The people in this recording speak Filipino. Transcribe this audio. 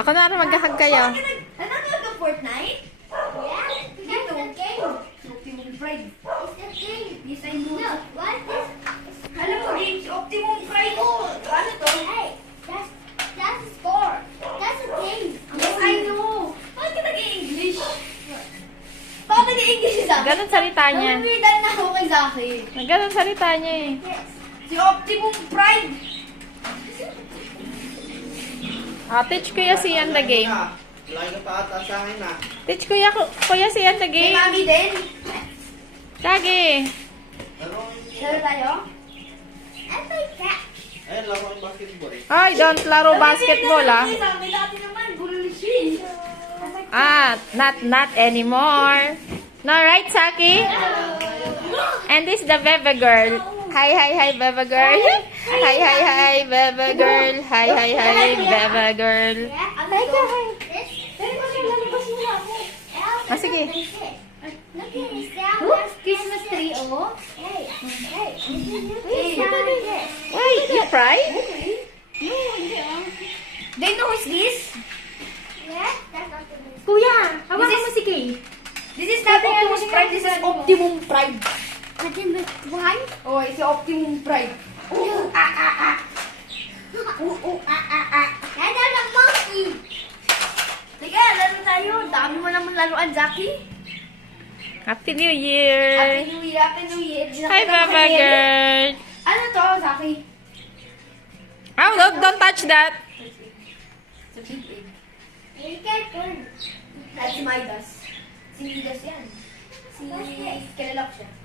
Ako na rin maghahag kayo. Anak ka ng Fortnite? Yeah, that's the game. Optimum Pride. It's the game. Yes, I know. No, what is? Alam mo, games, Optimum Pride. Ano to? Hey, that's a score. That's a game. Yes, I know. Bakit ka nag-i-English? Bakit nag-i-English si Zaki? Ganun salita niya. Nangwidan na ako kay Zaki. Ganun salita niya eh. Yes. Si Optimum Pride. Teach Kuya Sian the game. Lagi ka pa ata sa akin, Teach Kuya Sian the Kay game. Mami din. Lagi. Laro tayo? I play that. Ayun, laro ang basketball. Ay, don't laro basketball ah. Sabi dati naman, bulol siya. Not anymore. No, right, Saki? And this is the Bebe girl. Hi, Bebe girl. Hi, Bebe girl. Hi, Bebe girl. Yeah, I'm Hi, going. hi. This. Pero kasi lalabas mo na ako. Ah, sige. Look at this down. Christmas tree, oh. Hey, hey. Hey, Wait, you cried? okay. No, hindi ah. They know who's this? Yeah, that's not the game. Kuya, hawakan mo si Kay. This is not Optimus Pride, this is Optimum Pride. Why? Oh, si Optimum Pride. That's not a monkey. Sige, laro tayo. Dami mo naman laruan, Zaki. Happy New Year. Happy New Year, Happy New Year. Hi, Bebe girl. Ano to, Zaki? Oh, don't touch that. It's a big egg. You can't turn. That's si Midas. Si Midas yan. Si... Kilala ko siya.